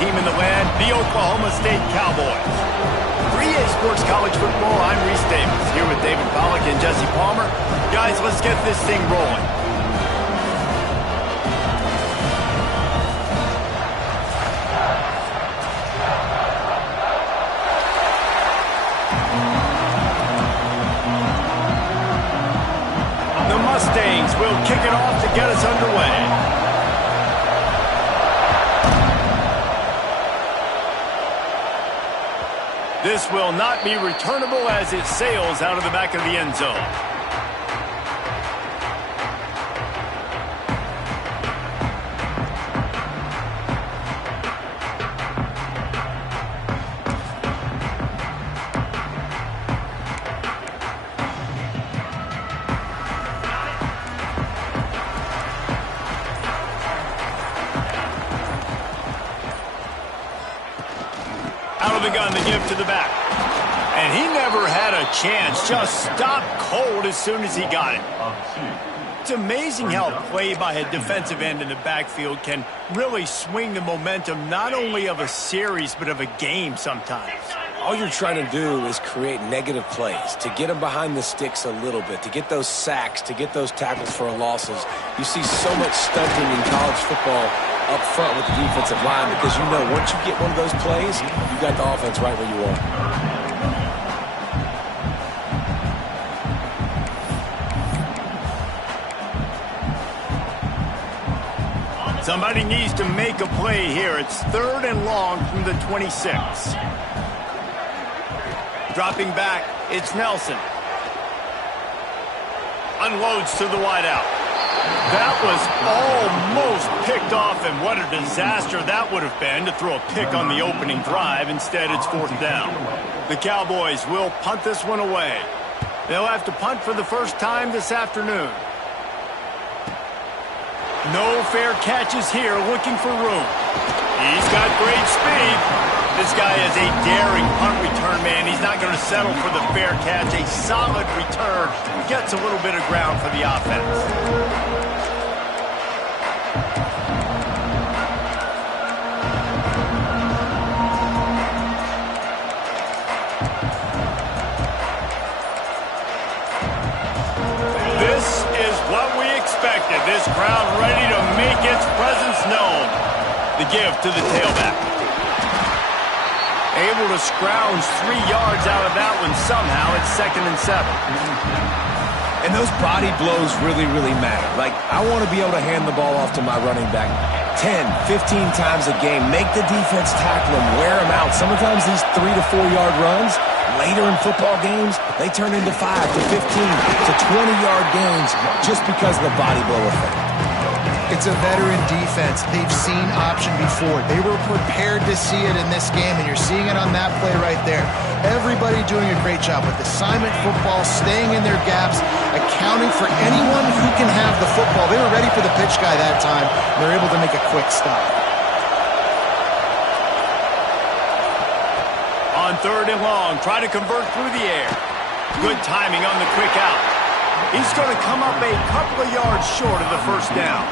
team in the land, the Oklahoma State Cowboys. 3A Sports College Football, I'm Reese Davis, here with David Pollack and Jesse Palmer. Guys, let's get this thing rolling. The Mustangs will kick it off to get us underway. This will not be returnable as it sails out of the back of the end zone. Out of the gun, the give to the back. And he never had a chance. Just stopped cold as soon as he got it. It's amazing how a play by a defensive end in the backfield can really swing the momentum not only of a series but of a game sometimes. All you're trying to do is create negative plays, to get them behind the sticks a little bit, to get those sacks, to get those tackles for losses. You see so much stunting in college football up front with the defensive line because you know once you get one of those plays, you got the offense right where you want. Somebody needs to make a play here. It's 3rd and long from the 26. Dropping back, it's Nelson. Unloads to the wideout. That was almost picked off, and what a disaster that would have been to throw a pick on the opening drive. Instead, it's 4th down. The Cowboys will punt this one away. They'll have to punt for the first time this afternoon. No fair catches here, looking for room. He's got great speed. This guy is a daring punt return man. He's not going to settle for the fair catch. A solid return. Gets a little bit of ground for the offense. This is what we expected. This crowd ready to make its presence known. The give to the tailback. Able to scrounge 3 yards out of that one somehow. It's 2nd and 7. And those body blows really, really matter. Like, I want to be able to hand the ball off to my running back 10, 15 times a game. Make the defense tackle him, wear him out. Sometimes these 3 to 4 yard runs, later in football games, they turn into 5 to 15 to 20-yard gains just because of the body blow effect. It's a veteran defense. They've seen option before. They were prepared to see it in this game, and you're seeing it on that play right there. Everybody doing a great job with assignment football, staying in their gaps, accounting for anyone who can have the football. They were ready for the pitch guy that time. They're able to make a quick stop. On 3rd and long, try to convert through the air. Good timing on the quick out. He's going to come up a couple of yards short of the first down.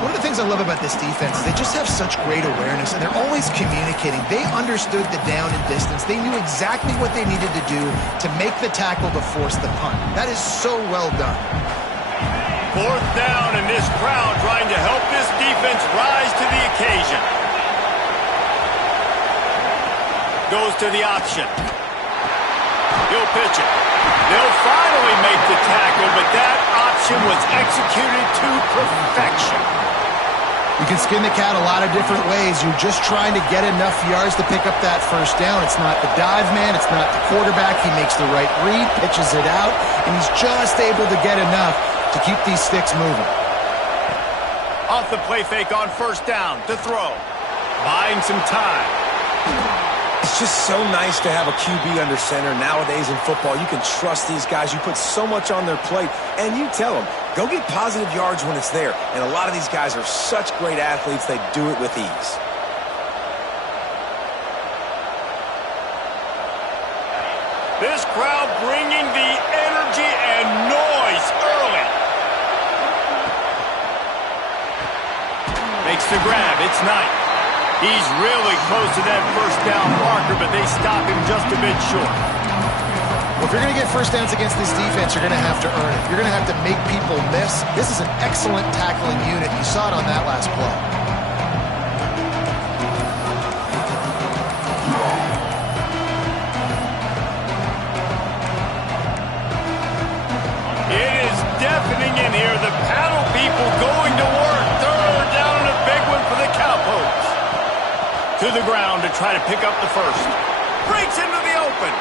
One of the things I love about this defense is they just have such great awareness, and they're always communicating. They understood the down and distance. They knew exactly what they needed to do to make the tackle to force the punt. That is so well done. 4th down, and this crowd trying to help this defense rise to the occasion. Goes to the option. He'll pitch it. They'll finally make the tackle, but that option was executed to perfection. You can skin the cat a lot of different ways. You're just trying to get enough yards to pick up that first down. It's not the dive man. It's not the quarterback. He makes the right read, pitches it out, and he's just able to get enough to keep these sticks moving. Off the play fake on 1st down to throw. Buying some time. It's just so nice to have a QB under center nowadays in football. You can trust these guys. You put so much on their plate, and you tell them, go get positive yards when it's there. And a lot of these guys are such great athletes, they do it with ease. This crowd bringing the energy and noise early. Makes the grab. It's Knight. He's really close to that first down marker, but they stop him just a bit short. Well, if you're going to get first downs against this defense, you're going to have to earn it. You're going to have to make people miss. This is an excellent tackling unit. You saw it on that last play. It is deafening in here. The paddle people going to work. Third down and a big one for the Cowboys. To the ground to try to pick up the first. Breaks into the open.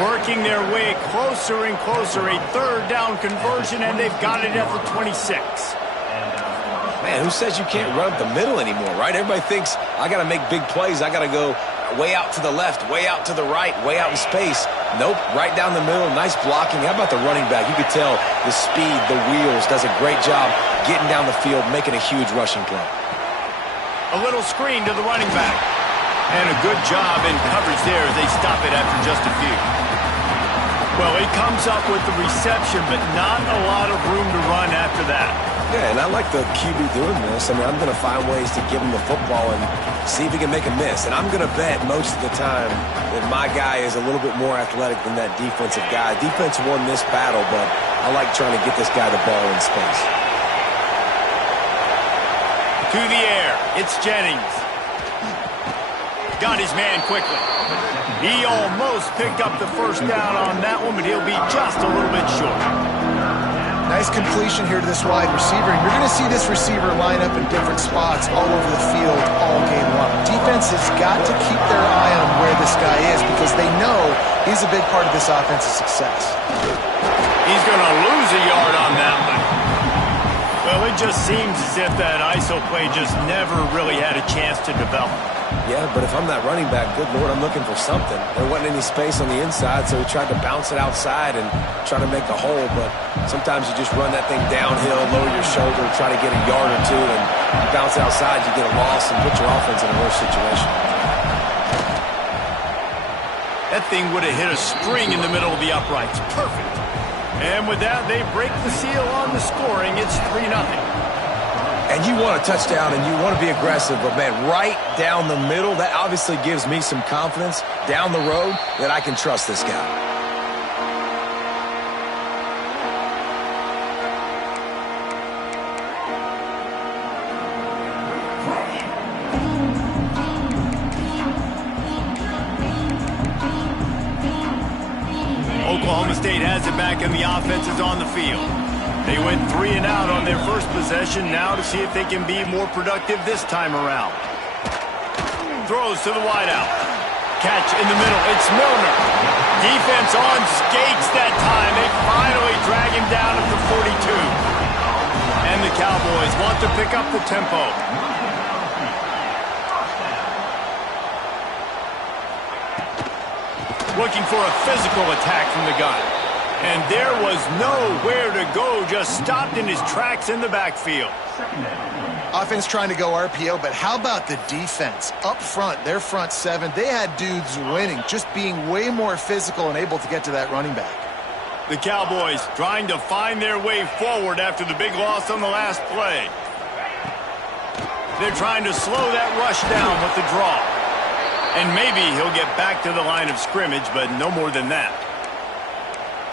Working their way closer and closer. A third down conversion, and they've got it at the 26. Man, who says you can't run up the middle anymore, right? Everybody thinks, I got to make big plays. I got to go way out to the left, way out to the right, way out in space. Nope, right down the middle. Nice blocking. How about the running back? You could tell the speed, the wheels, does a great job getting down the field, making a huge rushing play. A little screen to the running back. And a good job in coverage there as they stop it after just a few. Well, he comes up with the reception, but not a lot of room to run after that. Yeah, and I like the QB doing this. I mean, I'm going to find ways to give him the football and see if he can make a miss. And I'm going to bet most of the time that my guy is a little bit more athletic than that defensive guy. Defense won this battle, but I like trying to get this guy the ball in space. To the air, it's Jennings. Got his man quickly. He almost picked up the first down on that one, but he'll be just a little bit short. Nice completion here to this wide receiver. And you're going to see this receiver line up in different spots all over the field all game long. Defense has got to keep their eye on where this guy is because they know he's a big part of this offense's success. He's going to lose a yard on that one. Well, it just seems as if that ISO play just never really had a chance to develop. Yeah, but if I'm that running back, good Lord, I'm looking for something. There wasn't any space on the inside, so he tried to bounce it outside and try to make a hole, but sometimes you just run that thing downhill, lower your shoulder, try to get a yard or two, and you bounce it outside, you get a loss and put your offense in a worse situation. That thing would have hit a string in the middle of the uprights. Perfect. And with that, they break the seal on the scoring. It's 3-0. And you want a touchdown and you want to be aggressive, but man, right down the middle, that obviously gives me some confidence down the road that I can trust this guy. Oklahoma State has it back and the offense is on the field. They went 3 and out on their first possession, now to see if they can be more productive this time around. Throws to the wideout. Catch in the middle. It's Milner. Defense on skates that time. They finally drag him down at the 42. And the Cowboys want to pick up the tempo. Looking for a physical attack from the gun. And there was nowhere to go, just stopped in his tracks in the backfield. Offense trying to go RPO, but how about the defense? Up front, their front seven, they had dudes winning, just being way more physical and able to get to that running back. The Cowboys trying to find their way forward after the big loss on the last play. They're trying to slow that rush down with the draw. And maybe he'll get back to the line of scrimmage, but no more than that.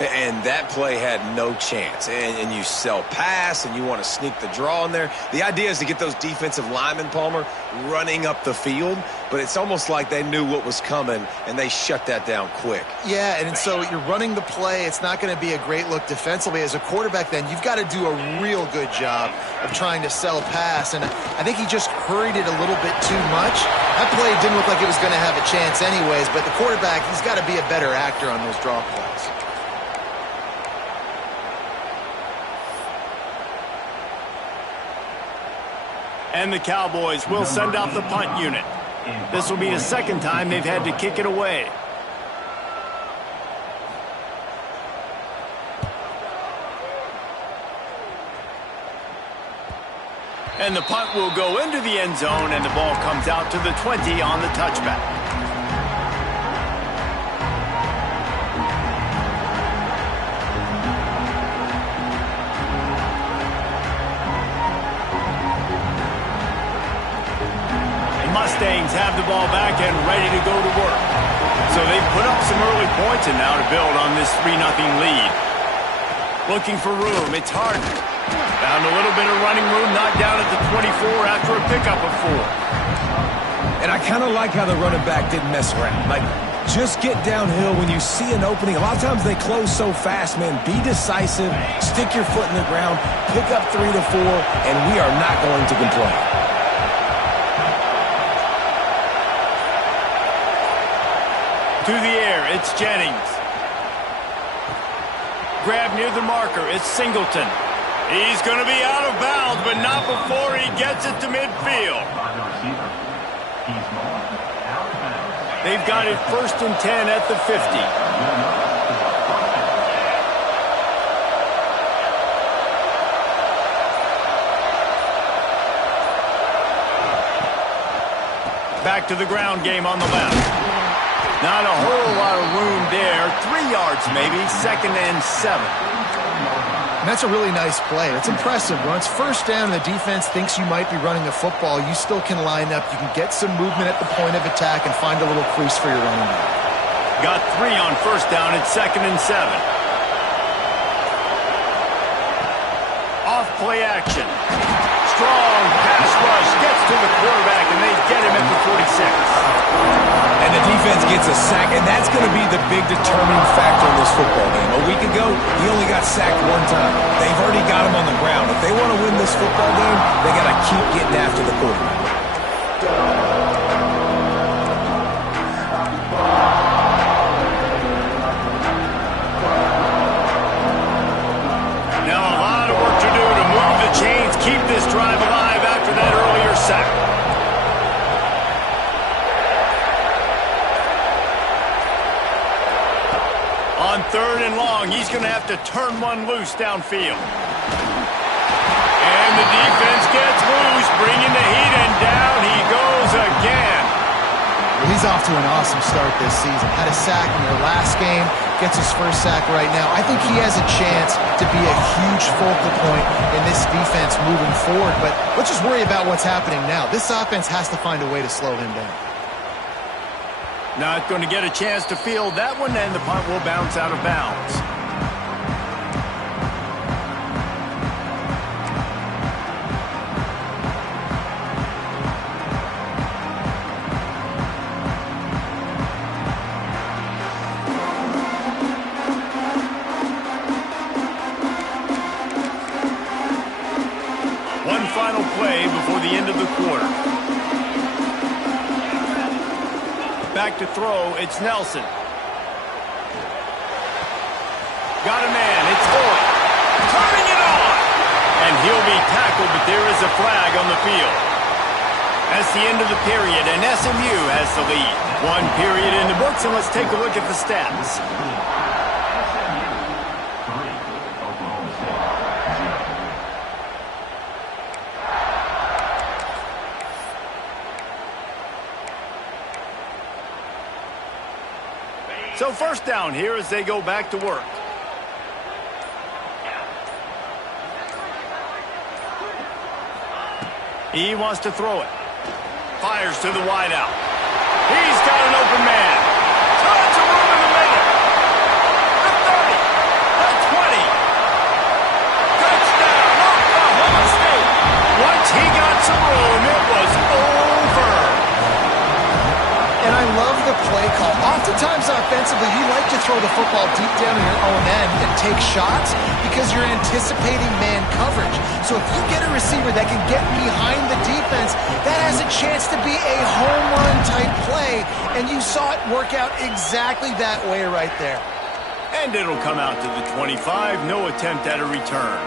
And that play had no chance. And you sell pass, and you want to sneak the draw in there. The idea is to get those defensive linemen, Palmer, running up the field. But it's almost like they knew what was coming, and they shut that down quick. Yeah, and so you're running the play. It's not going to be a great look defensively. As a quarterback, then, you've got to do a real good job of trying to sell pass. And I think he just hurried it a little bit too much. That play didn't look like it was going to have a chance anyways. But the quarterback, he's got to be a better actor on those draw plays. And the Cowboys will send out the punt unit. This will be the second time they've had to kick it away. And the punt will go into the end zone, and the ball comes out to the 20 on the touchback. Mustangs have the ball back and ready to go to work. So they've put up some early points and now to build on this 3-0 lead. Looking for room. It's Harden. Found a little bit of running room, knocked down at the 24 after a pickup of 4. And I kind of like how the running back didn't mess around. Like, just get downhill when you see an opening. A lot of times they close so fast, man. Be decisive, stick your foot in the ground, pick up 3 to 4, and we are not going to complain. To the air, it's Jennings. Grab near the marker, it's Singleton. He's going to be out of bounds, but not before he gets it to midfield. They've got it 1st and 10 at the 50. Back to the ground game on the left. Not a whole lot of room there. 3 yards maybe, 2nd and 7. And that's a really nice play. It's impressive. When it's 1st down and the defense thinks you might be running the football, you still can line up. You can get some movement at the point of attack and find a little crease for your running back. Got 3 on 1st down at 2nd and 7. Off play action. Strong pass rush. Gets to the quarterback, and they get him at the 46. And the defense gets a sack, and that's going to be the big determining factor in this football game. A week ago, he only got sacked 1 time. They've already got him on the ground. If they want to win this football game, they got to keep getting after the quarterback. Now a lot of work to do to move the chains, keep this drive alive after that earlier sack. On 3rd and long, he's going to have to turn one loose downfield. And the defense gets loose, bringing the heat, and down he goes again. Well, he's off to an awesome start this season. Had a sack in their last game, gets his 1st sack right now. I think he has a chance to be a huge focal point in this defense moving forward. But let's just worry about what's happening now. This offense has to find a way to slow him down. Not going to get a chance to field that one, and the punt will bounce out of bounds. One final play before the end of the quarter. Back to throw, it's Nelson. Got a man, it's Hoy. Turning it on! And he'll be tackled, but there is a flag on the field. That's the end of the period, and SMU has the lead. 1 period in the books, and let's take a look at the stats. So 1st down here as they go back to work. He wants to throw it. Fires to the wideout. He's got an open man. Tons of room in the middle. The 30. The 20. Touchdown, Oklahoma State. Once he got some room, it was over. And I love the play call. Oftentimes offensively, you like to throw the football deep down in your own end and take shots because you're anticipating man coverage. So if you get a receiver that can get behind the defense, that has a chance to be a home run type play. And you saw it work out exactly that way right there. And it'll come out to the 25. No attempt at a return.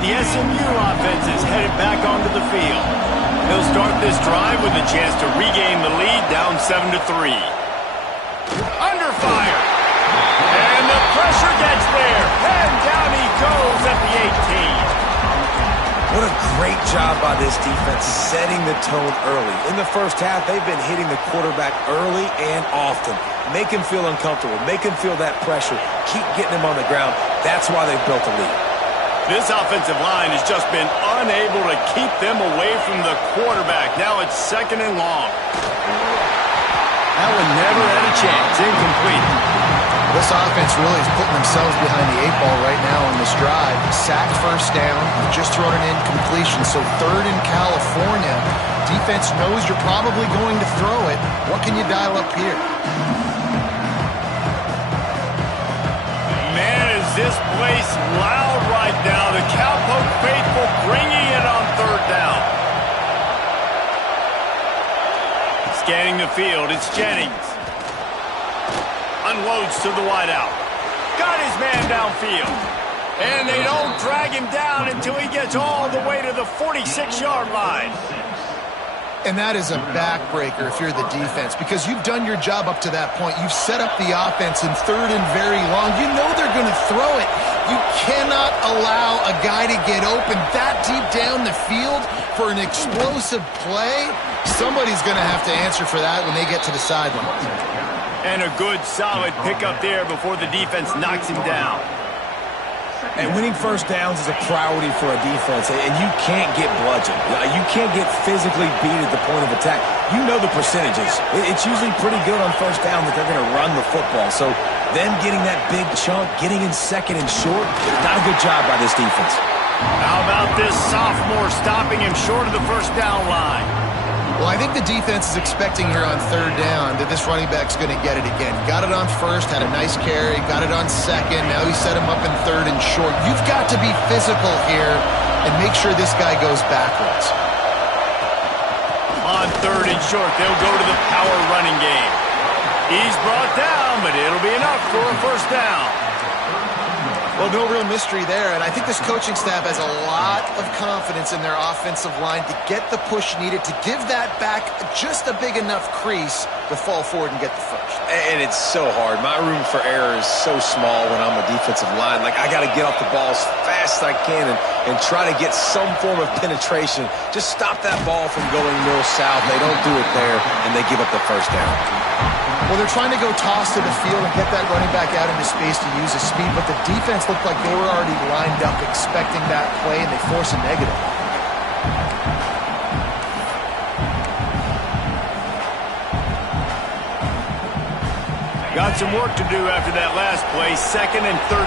The SMU offense is headed back onto the field. They'll start this drive with a chance to regain the lead, down 7-3. Under fire. And the pressure gets there. And down he goes at the 18. What a great job by this defense setting the tone early. In the first half, they've been hitting the quarterback early and often. Make him feel uncomfortable. Make him feel that pressure. Keep getting him on the ground. That's why they've built a lead. This offensive line has just been unable to keep them away from the quarterback. Now it's 2nd and long. That one never had a chance. Incomplete. This offense really is putting themselves behind the 8 ball right now on this drive. Sacked first down, just thrown an incompletion. So 3rd in California. Defense knows you're probably going to throw it. What can you dial up here? Man, is this place loud right now. The Cowpoke faithful bringing it on 3rd down. Scanning the field, it's Jennings. Unloads to the wideout. Got his man downfield. And they don't drag him down until he gets all the way to the 46-yard line. And that is a backbreaker if you're the defense, because you've done your job up to that point. You've set up the offense in 3rd and very long. You know they're going to throw it. You cannot allow a guy to get open that deep down the field for an explosive play. Somebody's going to have to answer for that when they get to the sidelines. And a good, solid pickup there before the defense knocks him down. And winning first downs is a priority for a defense, and you can't get bludgeoned. You can't get physically beat at the point of attack. You know the percentages. It's usually pretty good on first down that they're going to run the football. So them getting that big chunk, getting in 2nd and short, not a good job by this defense. How about this sophomore stopping him short of the first down line? Well, I think the defense is expecting here on 3rd down that this running back's going to get it again. Got it on 1st, had a nice carry, got it on 2nd. Now he set him up in 3rd and short. You've got to be physical here and make sure this guy goes backwards. On 3rd and short, they'll go to the power running game. He's brought down, but it'll be enough for a first down. Well, no real mystery there, and I think this coaching staff has a lot of confidence in their offensive line to get the push needed, to give that back just a big enough crease to fall forward and get the first. And it's so hard. My room for error is so small when I'm a defensive line. Like, I got to get off the ball as fast as I can and try to get some form of penetration. Just stop that ball from going north-south. They don't do it there, and they give up the first down. Well, they're trying to go toss to the field and get that running back out into space to use his speed, but the defense looked like they were already lined up expecting that play, and they force a negative. Got some work to do after that last play, 2nd and 13.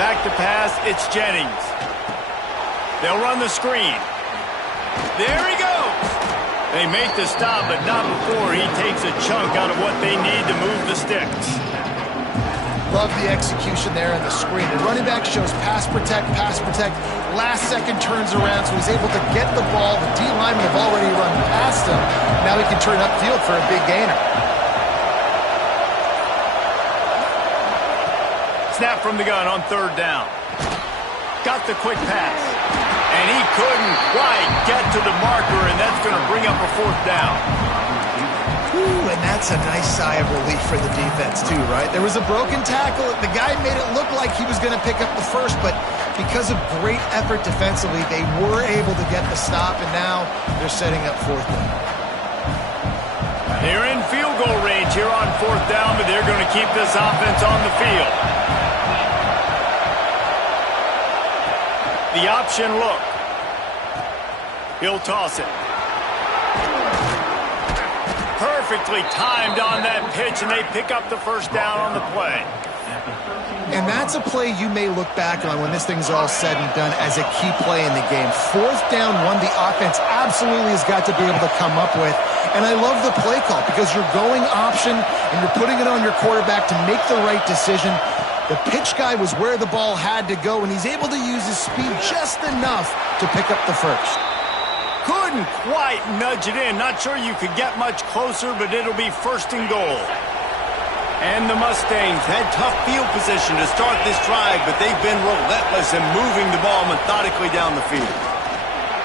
Back to pass, it's Jennings. They'll run the screen. There he goes. They make the stop, but not before he takes a chunk out of what they need to move the sticks. Love the execution there in the screen. The running back shows pass protect, last second turns around, so he's able to get the ball. The D-linemen have already run past him. Now he can turn upfield for a big gainer. Snap from the gun on 3rd down. Got the quick pass. And he couldn't quite get to the marker, and that's going to bring up a 4th down. Ooh, and that's a nice sigh of relief for the defense, too, right? There was a broken tackle. The guy made it look like he was going to pick up the first, but because of great effort defensively, they were able to get the stop, and now they're setting up 4th down. They're in field goal range here on 4th down, but they're going to keep this offense on the field. The option look. He'll toss it. Perfectly timed on that pitch, and they pick up the first down on the play. And that's a play you may look back on when this thing's all said and done as a key play in the game. 4th down, one the offense absolutely has got to be able to come up with. And I love the play call because you're going option and you're putting it on your quarterback to make the right decision. The pitch guy was where the ball had to go, and he's able to use his speed just enough to pick up the first. Couldn't quite nudge it in. Not sure you could get much closer, but it'll be 1st and goal. And the Mustangs had tough field position to start this drive, but they've been relentless in moving the ball methodically down the field.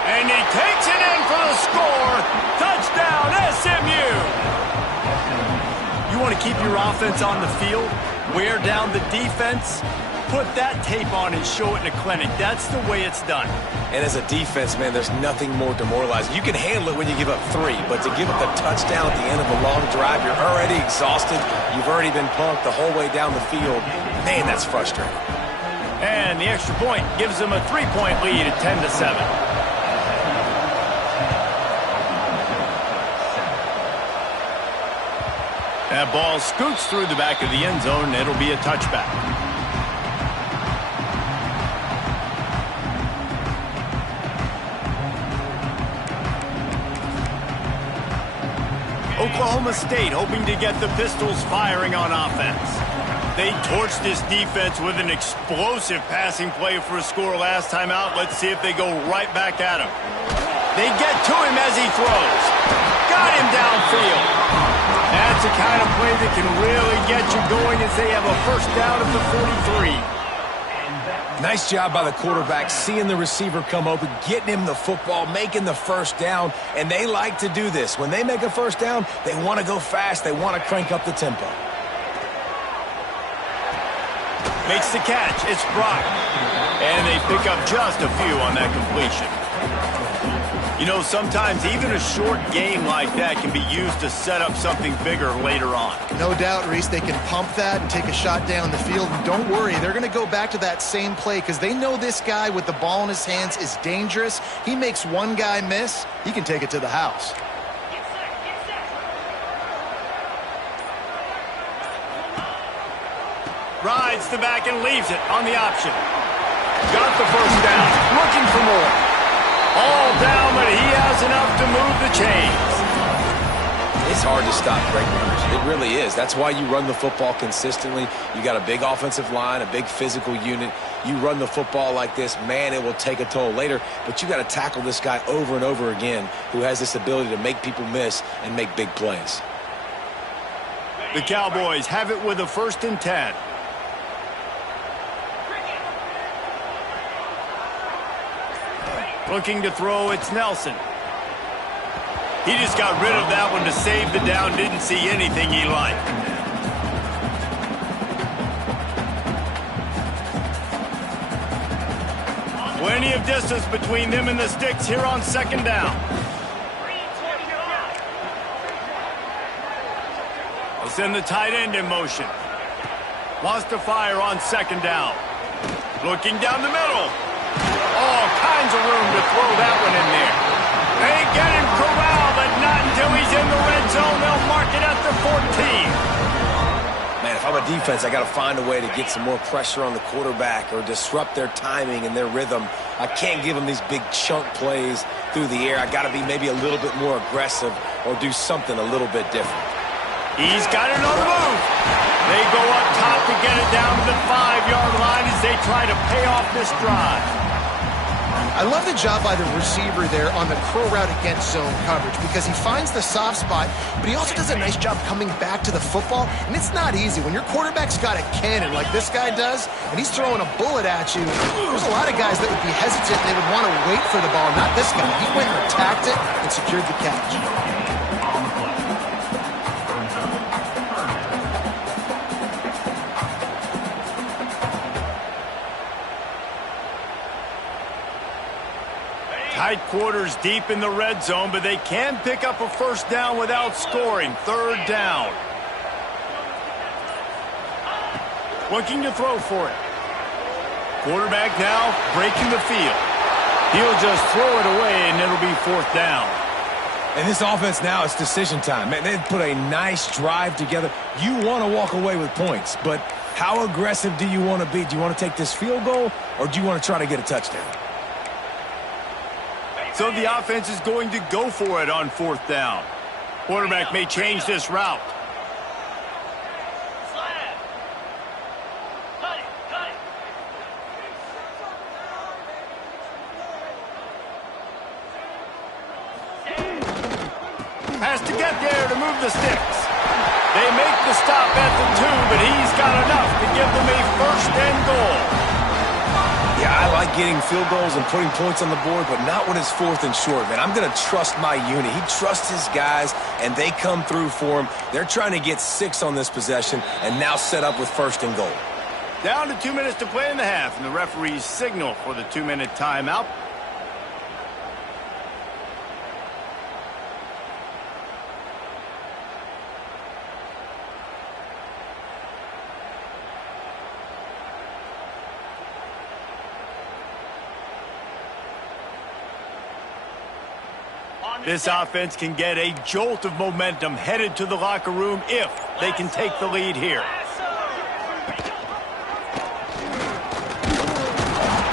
And he takes it in for the score. Touchdown, SMU! You want to keep your offense on the field? Wear down the defense? put that tape on and show it in a clinic. That's the way it's done. And as a defense, man, there's nothing more demoralizing. You can handle it when you give up 3, but to give up the touchdown at the end of a long drive, you're already exhausted. You've already been punked the whole way down the field. Man, that's frustrating. And the extra point gives them a 3-point lead at 10-7. That ball scoots through the back of the end zone, and it'll be a touchback. Oklahoma State hoping to get the Pistols firing on offense. They torched this defense with an explosive passing play for a score last time out. Let's see if they go right back at him. They get to him as he throws. Got him downfield. That's the kind of play that can really get you going as they have a first down at the 43. Nice job by the quarterback, seeing the receiver come open, getting him the football, making the first down, and they like to do this. When they make a first down, they want to go fast. They want to crank up the tempo. Makes the catch. It's Brock. And they pick up just a few on that completion. You know, sometimes even a short game like that can be used to set up something bigger later on. No doubt, Reese, they can pump that and take a shot down the field. And don't worry, they're going to go back to that same play because they know this guy with the ball in his hands is dangerous. He makes one guy miss, he can take it to the house. Rides the back and leaves it on the option. Got the first down. Looking for more. All down, but he has enough to move the chains. It's hard to stop great runners. It really is. That's why you run the football consistently. You got a big offensive line, a big physical unit. You run the football like this, man, it will take a toll later. But you got to tackle this guy over and over again who has this ability to make people miss and make big plays. The Cowboys have it with a 1st and 10. Looking to throw, it's Nelson. He just got rid of that one to save the down. Didn't see anything he liked. Plenty of distance between them and the sticks here on 2nd down. They'll send the tight end in motion. Wants to fire on 2nd down. Looking down the middle. All kinds of room to throw that one in there. They get him corralled, but not until he's in the red zone. They'll mark it at the 14. Man, if I'm a defense, I got to find a way to get some more pressure on the quarterback or disrupt their timing and their rhythm. I can't give them these big chunk plays through the air. I got to be maybe a little bit more aggressive or do something a little bit different. He's got it on the move. They go up top to get it down to the 5-yard line as they try to pay off this drive. I love the job by the receiver there on the curl route against zone coverage because he finds the soft spot, but he also does a nice job coming back to the football, and it's not easy. When your quarterback's got a cannon like this guy does, and he's throwing a bullet at you, there's a lot of guys that would be hesitant. They would want to wait for the ball. Not this guy. He went and attacked it and secured the catch. Tight quarters deep in the red zone, but they can pick up a 1st down without scoring. 3rd down. Looking to throw for it. Quarterback now breaking the field. He'll just throw it away, and it'll be 4th down. And this offense now, it's decision time. Man, they put a nice drive together. You want to walk away with points, but how aggressive do you want to be? Do you want to take this field goal, or do you want to try to get a touchdown? So the offense is going to go for it on 4th down. Quarterback may change this route. Has to get there to move the sticks. They make the stop at the 2, but he's got enough to give them a 1st and goal. Yeah, I like getting field goals and putting points on the board, but not when it's 4th and short, man. I'm going to trust my unit. He trusts his guys, and they come through for him. They're trying to get 6 on this possession and now set up with 1st and goal. Down to 2 minutes to play in the half, and the referee's signal for the 2-minute timeout. This offense can get a jolt of momentum headed to the locker room if they can take the lead here.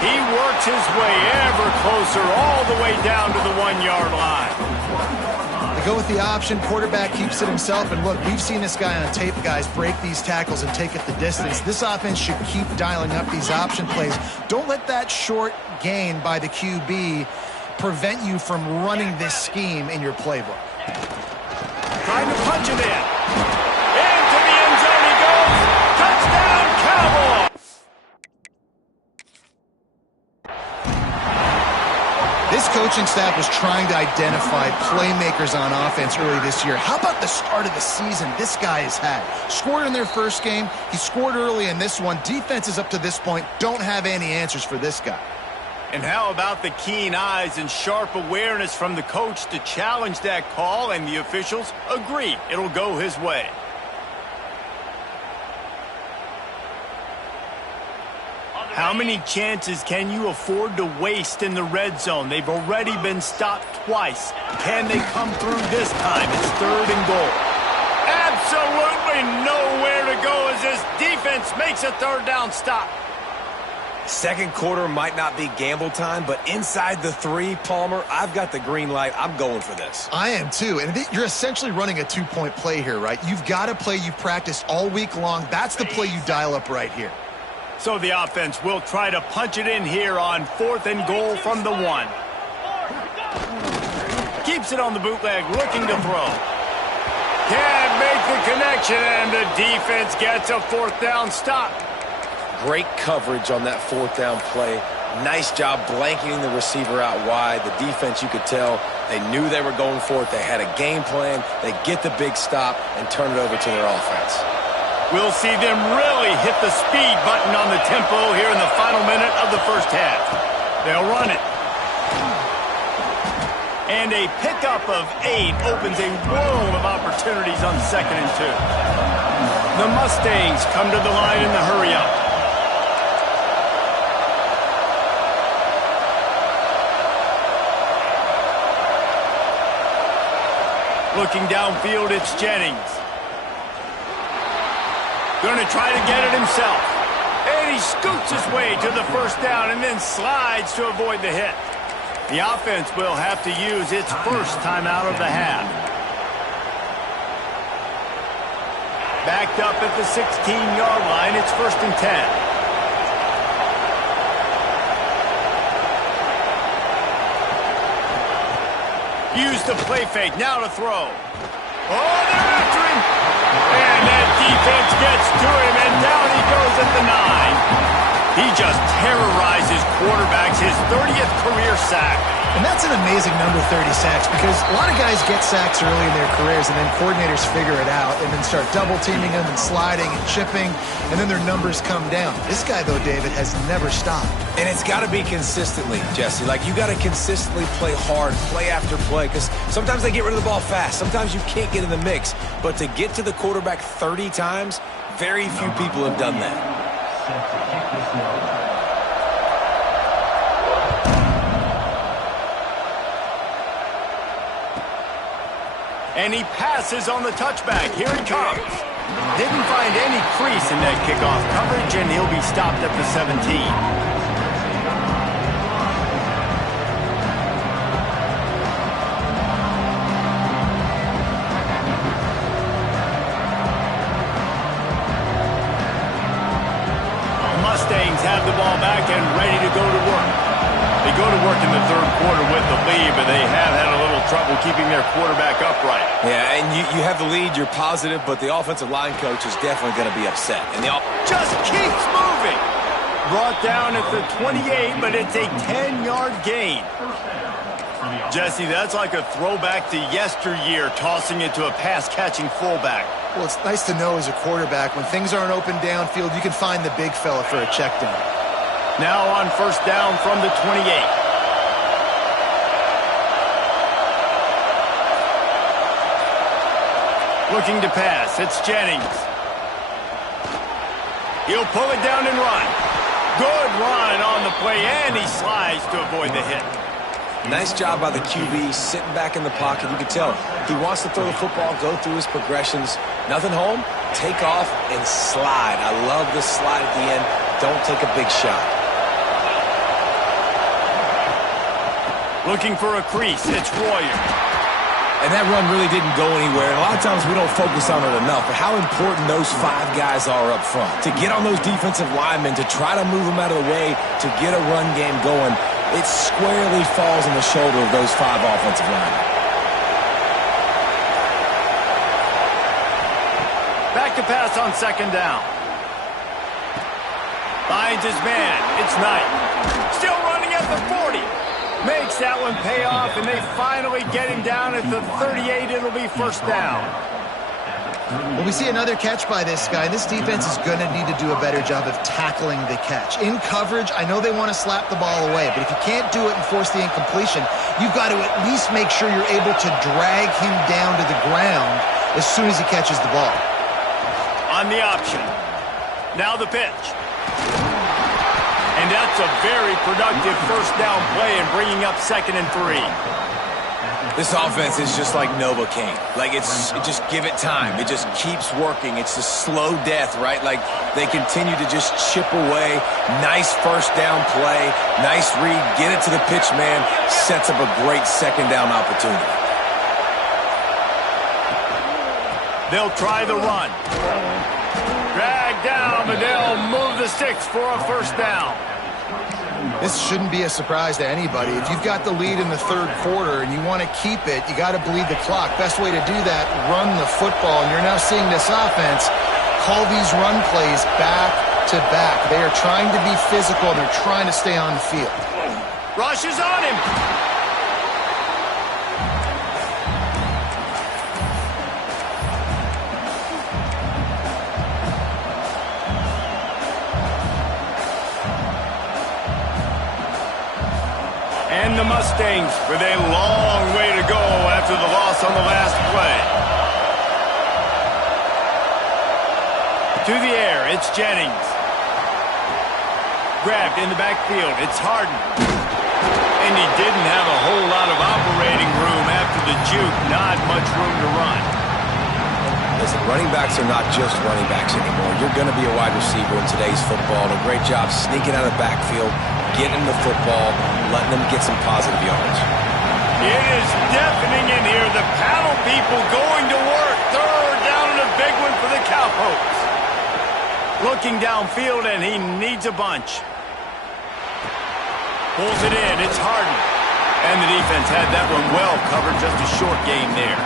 He works his way ever closer all the way down to the 1-yard line. They go with the option. Quarterback keeps it himself. And look, we've seen this guy on tape, guys, break these tackles and take it the distance. This offense should keep dialing up these option plays. Don't let that short gain by the QB prevent you from running this scheme in your playbook. Trying to punch it in. Into the end zone he goes. Touchdown, Cowboys! This coaching staff was trying to identify playmakers on offense early this year. How about the start of the season this guy has had? Scored in their first game. He scored early in this one. Defenses up to this point don't have any answers for this guy. And how about the keen eyes and sharp awareness from the coach to challenge that call, and the officials agree it'll go his way. How many chances can you afford to waste in the red zone? They've already been stopped twice. Can they come through this time? It's 3rd and goal. Absolutely nowhere to go as this defense makes a 3rd down stop. Second quarter might not be gamble time, but inside the 3, Palmer, I've got the green light. I'm going for this. I am too, and you're essentially running a 2-point play here, right? You've got to play you've practiced all week long. That's the play you dial up right here. So the offense will try to punch it in here on 4th and goal from the 1. Keeps it on the bootleg, looking to throw. Can't make the connection, and the defense gets a 4th down stop. Great coverage on that 4th down play. Nice job blanketing the receiver out wide. The defense, you could tell, they knew they were going for it. They had a game plan. They get the big stop and turn it over to their offense. We'll see them really hit the speed button on the tempo here in the final minute of the first half. They'll run it. And a pickup of 8 opens a world of opportunities on 2nd and 2. The Mustangs come to the line in the hurry-up. Looking downfield, it's Jennings. Going to try to get it himself. And he scoots his way to the 1st down and then slides to avoid the hit. The offense will have to use its first timeout of the half. Backed up at the 16-yard line, it's 1st and 10. Use the play fake, now to throw. Oh, they're after him. And that defense gets to him, and down he goes at the 9. He just terrorizes quarterbacks, his 30th career sack. And that's an amazing number, 30 sacks, because a lot of guys get sacks early in their careers, and then coordinators figure it out and then start double-teaming them and sliding and chipping, and then their numbers come down. This guy, though, David, has never stopped. And it's got to be consistently, Jesse. Like, you got to consistently play hard, play after play, because sometimes they get rid of the ball fast. Sometimes you can't get in the mix. But to get to the quarterback 30 times, very few people have done that. And he passes on the touchback. Here he comes. Didn't find any crease in that kickoff coverage, and he'll be stopped at the 17. Mustangs have the ball back and ready to go to work. They go to work in the 3rd quarter with the lead, but they have had a little trouble keeping their quarterback upright. Yeah, and you have the lead, you're positive, but the offensive line coach is definitely going to be upset. And just keeps moving. Brought down at the 28, but it's a 10-yard gain. Jesse, that's like a throwback to yesteryear, tossing it to a pass-catching fullback. Well, it's nice to know as a quarterback, when things aren't open downfield, you can find the big fella for a check down. Now on first down from the 28. Looking to pass, it's Jennings. He'll pull it down and run. Good run on the play, and he slides to avoid the hit. Nice job by the QB, sitting back in the pocket. You can tell he wants to throw the football, go through his progressions. Nothing home, take off and slide. I love the slide at the end. Don't take a big shot. Looking for a crease, it's Royer. And that run really didn't go anywhere. And a lot of times we don't focus on it enough, but how important those 5 guys are up front. To get on those defensive linemen, to try to move them out of the way, to get a run game going, it squarely falls on the shoulder of those 5 offensive linemen. Back to pass on second down. Finds his man. It's Knight. Still running at the 40. Makes that one pay off, and they finally get him down at the 38. It'll be first down. Well, we see another catch by this guy. This defense is going to need to do a better job of tackling the catch. In coverage, I know they want to slap the ball away, but if you can't do it and force the incompletion, you've got to at least make sure you're able to drag him down to the ground as soon as he catches the ball. On the option. Now the pitch. And that's a very productive first down play and bringing up 2nd and 3. This offense is just like Novocaine. Like, just give it time. It just keeps working. It's a slow death, right? Like, they continue to just chip away. Nice first down play. Nice read. Get it to the pitch man. Sets up a great second down opportunity. They'll try the run. Drag down, but they'll move the sticks for a first down. This shouldn't be a surprise to anybody. If you've got the lead in the 3rd quarter and you want to keep it, you got to bleed the clock. Best way to do that, run the football. And you're now seeing this offense call these run plays back to back. They are trying to be physical, and they're trying to stay on the field. Rush is on him. And the Mustangs with a long way to go after the loss on the last play. To the air, it's Jennings. Grabbed in the backfield, it's Harden. And he didn't have a whole lot of operating room after the juke. Not much room to run. Listen, running backs are not just running backs anymore. You're going to be a wide receiver in today's football. And a great job sneaking out of the backfield, getting the football, letting them get some positive yards. It is deafening in here. The paddle people going to work. 3rd down and a big one for the Cowpokes. Looking downfield, and he needs a bunch. Pulls it in. It's Harden. And the defense had that one well covered. Just a short game there.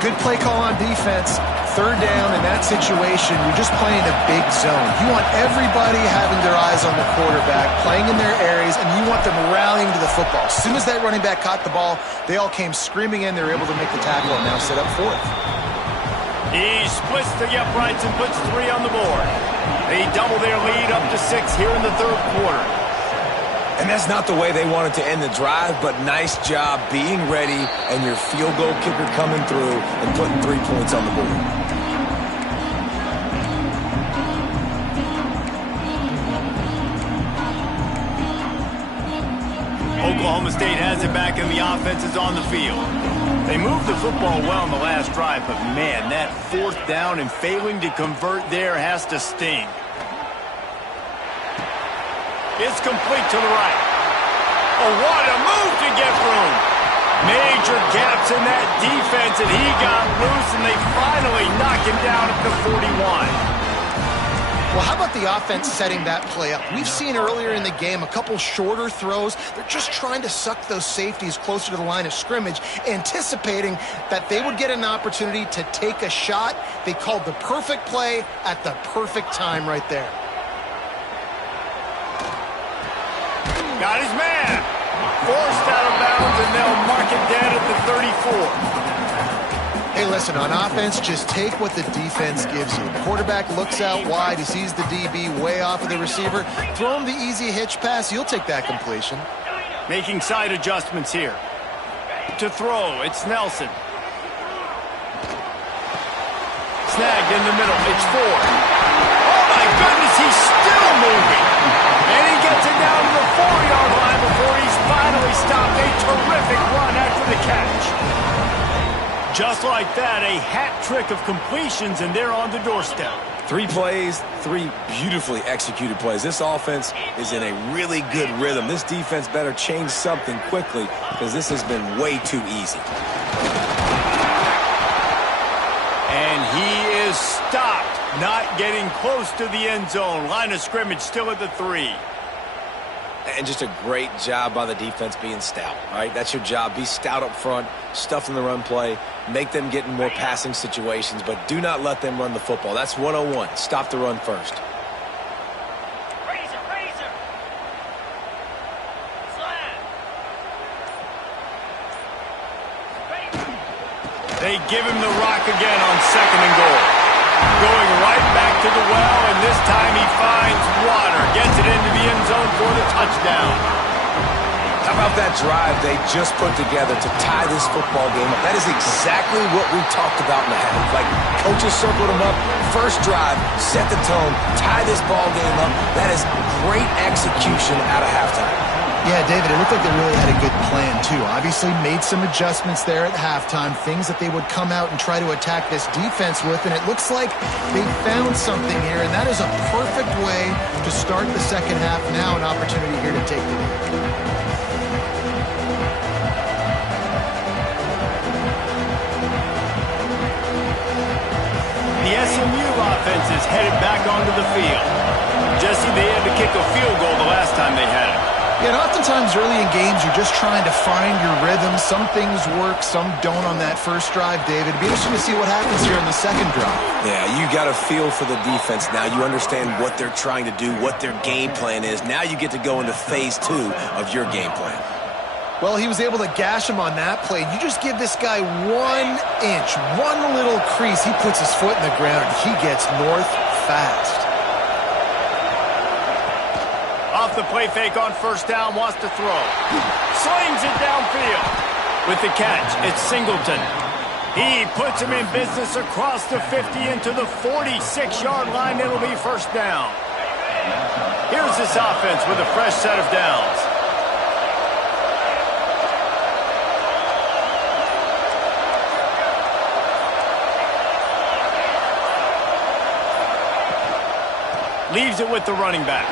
Good play call on defense. 3rd down in that situation, you're just playing a big zone. You want everybody having their eyes on the quarterback, playing in their areas, and you want them rallying to the football. As soon as that running back caught the ball, they all came screaming in. They were able to make the tackle and now set up 4th. He splits the uprights and puts 3 on the board. They double their lead up to 6 here in the 3rd quarter. And that's not the way they wanted to end the drive, but nice job being ready and your field goal kicker coming through and putting 3 points on the board. Oklahoma State has it back and the offense is on the field. They moved the football well in the last drive, but man, that 4th down and failing to convert there has to sting. It's complete to the right. Oh, what a move to get room. Major gaps in that defense, and he got loose, and they finally knock him down at the 41. Well, how about the offense setting that play up? We've seen earlier in the game a couple shorter throws. They're just trying to suck those safeties closer to the line of scrimmage, anticipating that they would get an opportunity to take a shot. They called the perfect play at the perfect time right there. Got his man. Forced out of bounds. and they'll mark it dead at the 34. Hey, listen, on offense, just take what the defense gives you. Quarterback looks out wide. He sees the DB way off of the receiver. Throw him the easy hitch pass. You'll take that completion. Making side adjustments here. To throw, it's Nelson. Snagged in the middle. It's Ford. Oh, my goodness, he's still moving. And he gets it down to the 4-yard line before he's finally stopped. A terrific run after the catch. Just like that, a hat trick of completions, and they're on the doorstep. 3 plays, 3 beautifully executed plays. This offense is in a really good rhythm. This defense better change something quickly because this has been way too easy. And he is stopped, not getting close to the end zone. Line of scrimmage still at the 3. And just a great job by the defense being stout, all right? That's your job. Be stout up front, stuff in the run play, make them get in more passing situations, but do not let them run the football. That's 101. Stop the run first. Razor. Slide. They give him the rock again on 2nd and goal. Going right back to the well, and this time he finds water. Gets it into the end zone for the touchdown. How about that drive they just put together to tie this football game up? That is exactly what we talked about in the half. Like, coaches circled them up. First drive, set the tone, tie this ball game up. That is great execution out of halftime. Yeah, David, it looked like they really had a good plan, too. Obviously made some adjustments there at halftime, things that they would come out and try to attack this defense with, and it looks like they found something here, and that is a perfect way to start the second half. Now an opportunity here to take the lead. The SMU offense is headed back onto the field. Jesse, they had to kick a field goal the last time they had it. Yeah, and oftentimes early in games, you're just trying to find your rhythm. Some things work, some don't on that first drive, David. It'd be interesting to see what happens here in the second drive. Yeah, you got a feel for the defense now. You understand what they're trying to do, what their game plan is. Now you get to go into phase 2 of your game plan. Well, he was able to gash him on that play. You just give this guy 1 inch, one little crease. He puts his foot in the ground, and he gets north fast. Off the play fake on first down, wants to throw. Slings it downfield. With the catch, it's Singleton. He puts him in business across the 50 into the 46-yard line. It'll be first down. Here's this offense with a fresh set of downs. Leaves it with the running back.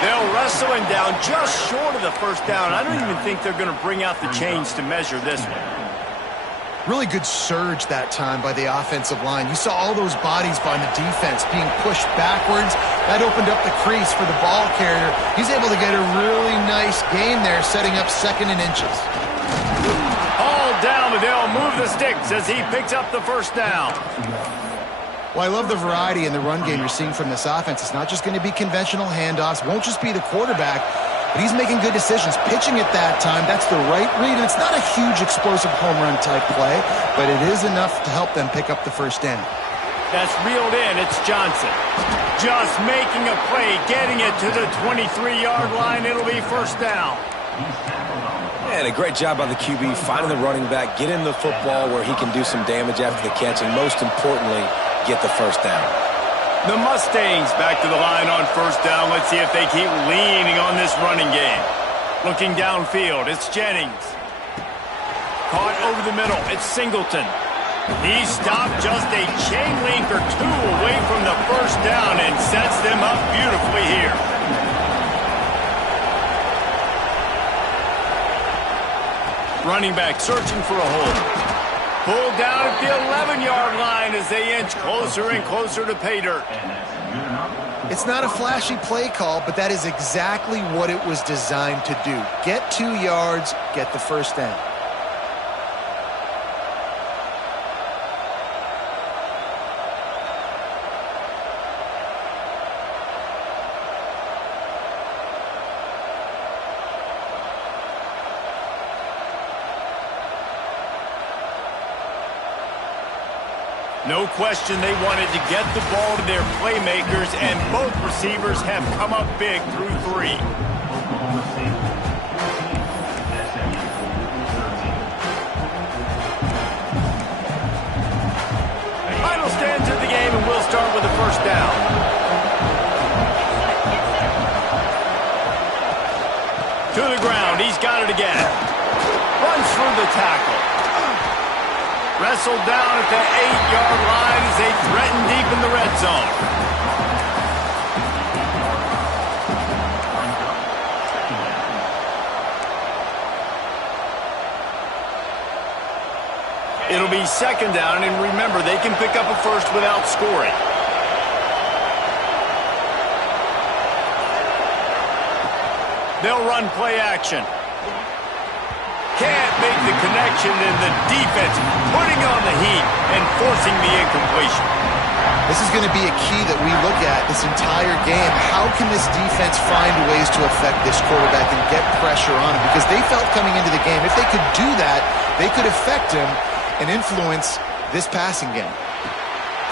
They'll wrestle him down just short of the first down. I don't even think they're going to bring out the chains to measure this one. Really good surge that time by the offensive line. You saw all those bodies by the defense being pushed backwards. That opened up the crease for the ball carrier. He's able to get a really nice gain there, setting up 2nd and inches. All down, but they'll move the sticks as he picks up the first down. Well, I love the variety in the run game you're seeing from this offense. It's not just going to be conventional handoffs. Won't just be the quarterback, but he's making good decisions. Pitching at that time, that's the right read. And it's not a huge explosive home run type play, but it is enough to help them pick up the first down. That's reeled in. It's Johnson. Just making a play, getting it to the 23-yard line. It'll be first down. And a great job by the QB finding the running back, getting the football where he can do some damage after the catch, and most importantly, get the first down. The Mustangs back to the line on first down. Let's see if they keep leaning on this running game. Looking downfield, it's Jennings. Caught over the middle, it's Singleton. He stopped just a chain link or 2 away from the first down and sets them up beautifully here. Running back searching for a hole. Pulled down at the 11-yard line as they inch closer and closer to pay dirt. It's not a flashy play call, but that is exactly what it was designed to do. Get 2 yards, get the first down. No question they wanted to get the ball to their playmakers, and both receivers have come up big through 3. Final stands of the game, and we'll start with the first down. To the ground, he's got it again. Runs through the tackle. Wrestled down at the 8-yard line as they threaten deep in the red zone. It'll be second down, and remember, they can pick up a first without scoring. They'll run play action. Can't make the connection, and the defense putting on the heat and forcing the incompletion. This is going to be a key that we look at this entire game. How can this defense find ways to affect this quarterback and get pressure on him? Because they felt coming into the game, if they could do that, they could affect him and influence this passing game.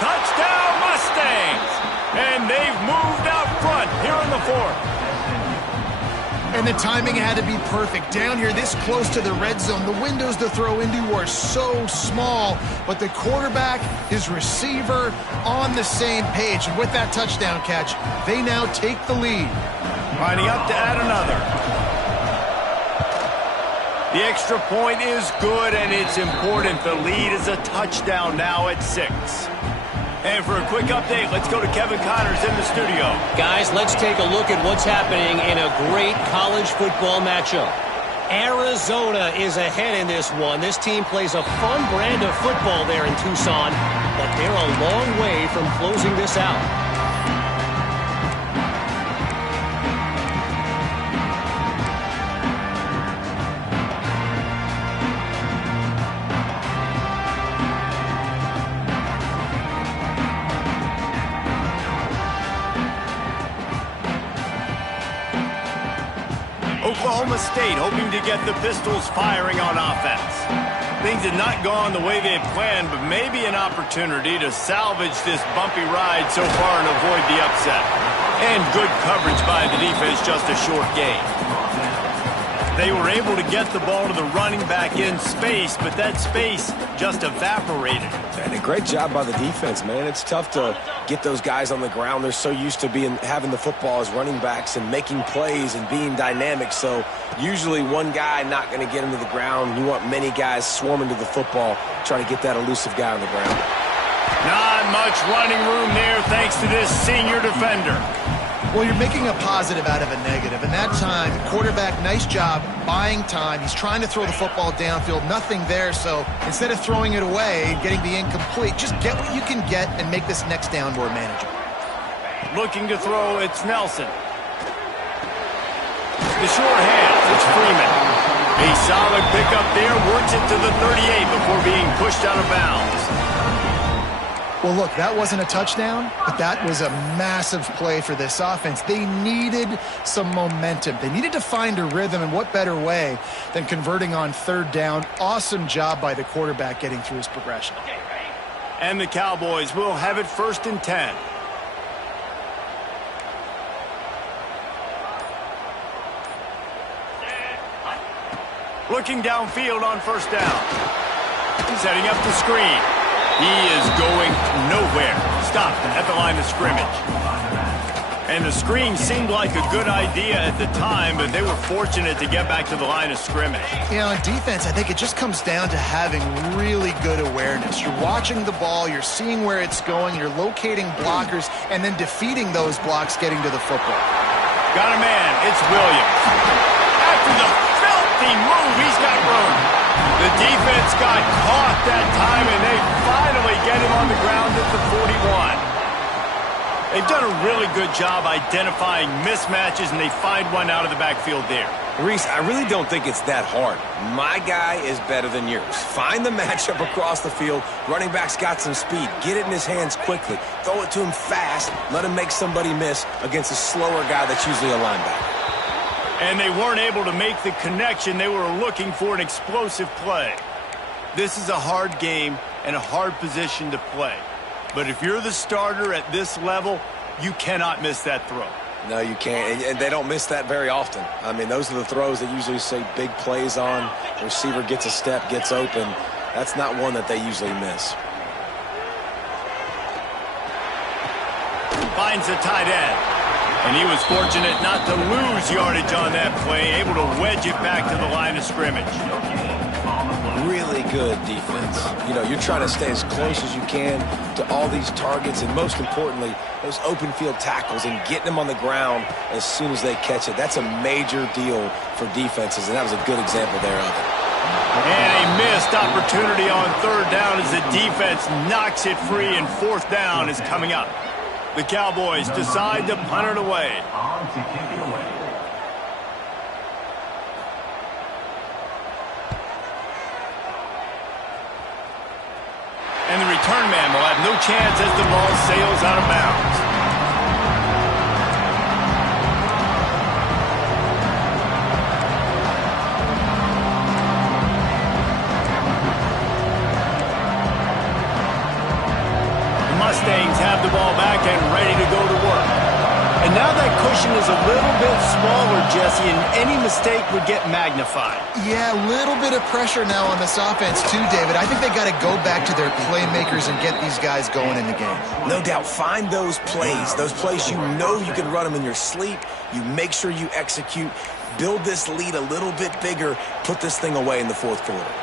Touchdown Mustangs! And they've moved out front here in the 4th. And the timing had to be perfect. Down here, this close to the red zone, the windows to throw into are so small, but the quarterback, his receiver, on the same page. And with that touchdown catch, they now take the lead. Lining up to add another. The extra point is good, and it's important. The lead is a touchdown now at 6. And for a quick update, let's go to Kevin Connors in the studio. Guys, let's take a look at what's happening in a great college football matchup. Arizona is ahead in this one. This team plays a fun brand of football there in Tucson, but they're a long way from closing this out. Oklahoma State hoping to get the Pistols firing on offense. Things had not gone the way they had planned, but maybe an opportunity to salvage this bumpy ride so far and avoid the upset. And good coverage by the defense, just a short gain. They were able to get the ball to the running back in space, but that space just evaporated. And a great job by the defense, man. It's tough to get those guys on the ground. They're so used to having the football as running backs and making plays and being dynamic. So usually one guy not going to get him to the ground. You want many guys swarming to the football, trying to get that elusive guy on the ground. Not much running room there thanks to this senior defender. Well, you're making a positive out of a negative. And that time, quarterback, nice job buying time. He's trying to throw the football downfield. Nothing there. So instead of throwing it away, getting the incomplete, just get what you can get and make this next down more manageable. Looking to throw, it's Nelson. The short hand, it's Freeman. A solid pickup there, works it to the 38 before being pushed out of bounds. Well, look, that wasn't a touchdown, but that was a massive play for this offense. They needed some momentum. They needed to find a rhythm, and what better way than converting on 3rd down. Awesome job by the quarterback getting through his progression. And the Cowboys will have it 1st and 10. Looking downfield on 1st down. Setting up the screen. He is going nowhere. Stopped at the line of scrimmage. And the screen seemed like a good idea at the time, but they were fortunate to get back to the line of scrimmage. You know, in defense, I think it just comes down to having really good awareness. You're watching the ball, you're seeing where it's going, you're locating blockers, and then defeating those blocks getting to the football. Got a man. It's Williams. After the filthy move, he's got room. The defense got caught that time, and they finally get him on the ground at the 41. They've done a really good job identifying mismatches, and they find one out of the backfield there. Reese, I really don't think it's that hard. My guy is better than yours. Find the matchup across the field. Running back's got some speed. Get it in his hands quickly. Throw it to him fast. Let him make somebody miss against a slower guy that's usually a linebacker. And they weren't able to make the connection. They were looking for an explosive play. This is a hard game, and a hard position to play. But if you're the starter at this level, you cannot miss that throw. No, you can't, and they don't miss that very often. I mean, those are the throws that usually say big plays on. The receiver gets a step, gets open. That's not one that they usually miss. Finds the tight end. And he was fortunate not to lose yardage on that play, able to wedge it back to the line of scrimmage. Really good defense. You know, you're trying to stay as close as you can to all these targets, and most importantly, those open field tackles and getting them on the ground as soon as they catch it. That's a major deal for defenses, and that was a good example there of it. And a missed opportunity on third down as the defense knocks it free, and fourth down is coming up. The Cowboys decide to punt it away. And the return man will have no chance as the ball sails out of bounds. Mustangs have the ball back and ready to go to work. And now that cushion is a little bit smaller, Jesse, and any mistake would get magnified. Yeah, a little bit of pressure now on this offense too, David. I think they got to go back to their playmakers and get these guys going in the game. No doubt, find those plays you know you can run them in your sleep. You make sure you execute, build this lead a little bit bigger, put this thing away in the fourth quarter.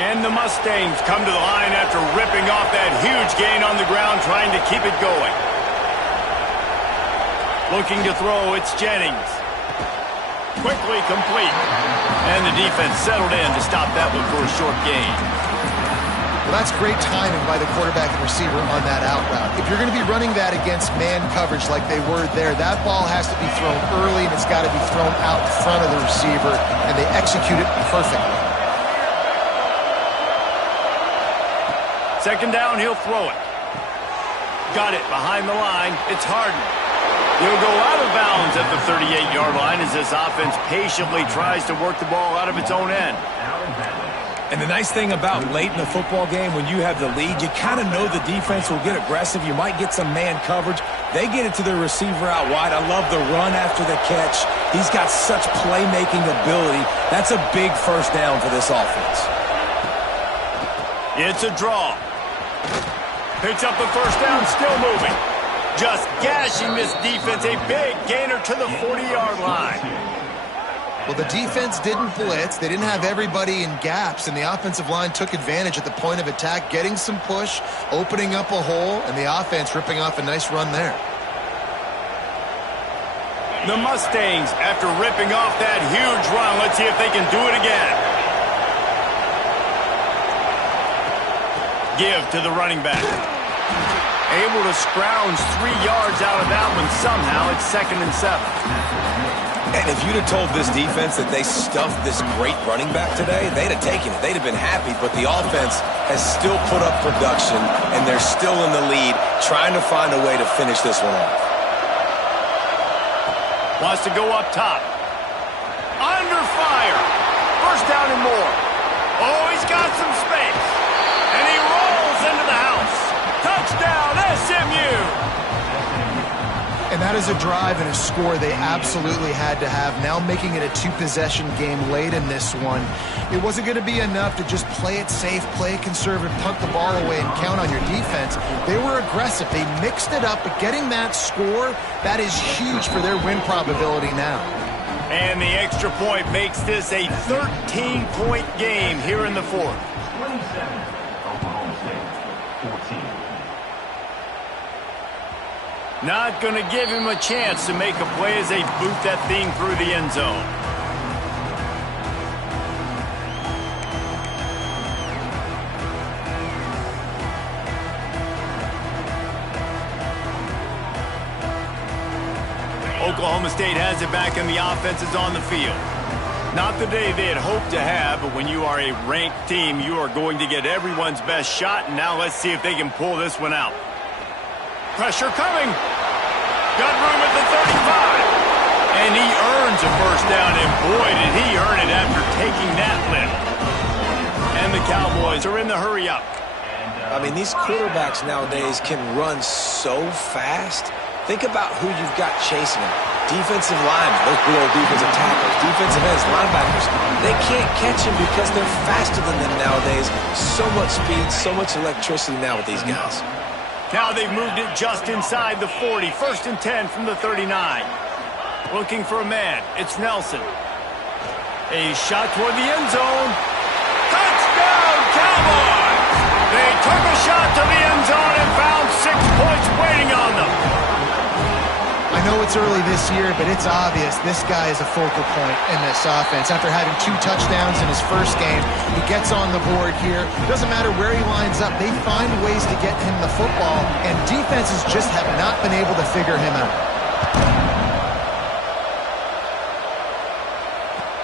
And the Mustangs come to the line after ripping off that huge gain on the ground, trying to keep it going. Looking to throw, it's Jennings. Quickly complete. And the defense settled in to stop that one for a short gain. Well, that's great timing by the quarterback and receiver on that out route. If you're going to be running that against man coverage like they were there, that ball has to be thrown early, and it's got to be thrown out in front of the receiver, and they execute it perfectly. Second down, he'll throw it. Got it behind the line. It's Harden. He'll go out of bounds at the 38-yard line as this offense patiently tries to work the ball out of its own end. And the nice thing about late in the football game, when you have the lead, you kind of know the defense will get aggressive. You might get some man coverage. They get it to the receiver out wide. I love the run after the catch. He's got such playmaking ability. That's a big first down for this offense. It's a draw. Picks up the first down, still moving. Just gashing this defense, a big gainer to the 40-yard line. Well, the defense didn't blitz. They didn't have everybody in gaps, and the offensive line took advantage at the point of attack, getting some push, opening up a hole, and the offense ripping off a nice run there. The Mustangs, after ripping off that huge run, let's see if they can do it again. Give to the running back. Able to scrounge 3 yards out of that one somehow. It's 2nd and 7. And if you'd have told this defense that they stuffed this great running back today, they'd have taken it. They'd have been happy, but the offense has still put up production, and they're still in the lead, trying to find a way to finish this one off. Wants to go up top. Under fire. First down and more. Oh, he's got some space. And he rolls into the house. Touchdown, SMU! And that is a drive and a score they absolutely had to have. Now making it a two-possession game late in this one. It wasn't going to be enough to just play it safe, play it conservative, punt the ball away, and count on your defense. They were aggressive. They mixed it up, but getting that score, that is huge for their win probability now. And the extra point makes this a 13-point game here in the fourth. Not going to give him a chance to make a play as they boot that thing through the end zone. Oklahoma State has it back and the offense is on the field. Not the day they had hoped to have, but when you are a ranked team, you are going to get everyone's best shot, and now let's see if they can pull this one out. Pressure coming. Got room at the 35. And he earns a first down, and boy, did he earn it after taking that Cowboys are in the hurry-up. I mean, these quarterbacks nowadays can run so fast. Think about who you've got chasing them. Defensive linemen, those big old defensive tackles, defensive ends, linebackers. They can't catch them because they're faster than them nowadays. So much speed, so much electricity now with these guys. Now they've moved it just inside the 40. 1st and 10 from the 39. Looking for a man. It's Nelson. A shot toward the end zone. Touchdown, Cowboys! They took a shot to the end zone and found 6 points waiting on them. I know it's early this year, but it's obvious this guy is a focal point in this offense. After having 2 touchdowns in his first game, he gets on the board here. Doesn't matter where he lines up, they find ways to get him the football, and defenses just have not been able to figure him out.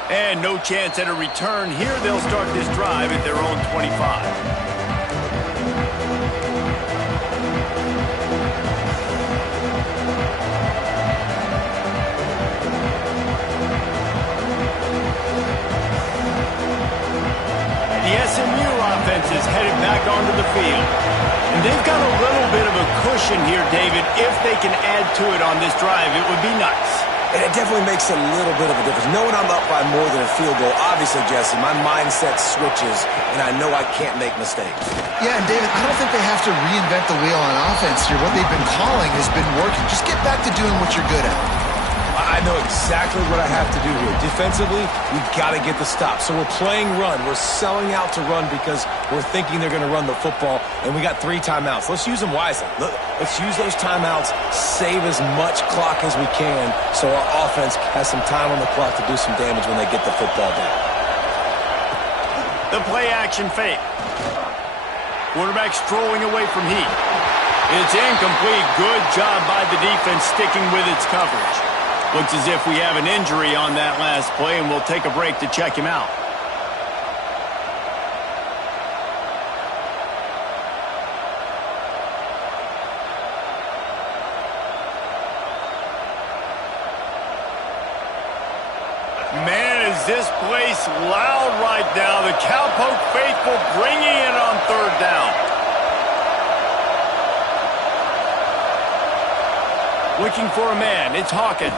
And no chance at a return. Here they'll start this drive at their own 25. The SMU offense is headed back onto the field. And they've got a little bit of a cushion here, David. If they can add to it on this drive, it would be nice. And it definitely makes a little bit of a difference. Knowing I'm up by more than a field goal, obviously, Jesse, my mindset switches, and I know I can't make mistakes. Yeah, and David, I don't think they have to reinvent the wheel on offense here. What they've been calling has been working. Just get back to doing what you're good at. I know exactly what I have to do here. Defensively, we've got to get the stop. So we're playing run. We're selling out to run because we're thinking they're going to run the football, and we got 3 timeouts. Let's use them wisely. Let's use those timeouts, save as much clock as we can so our offense has some time on the clock to do some damage when they get the football back. The play-action fake. Quarterback strolling away from heat. It's incomplete. Good job by the defense sticking with its coverage. Looks as if we have an injury on that last play, and we'll take a break to check him out. Man, is this place loud right now. The Cowpoke faithful bringing it on 3rd down. Looking for a man. It's Hawkins.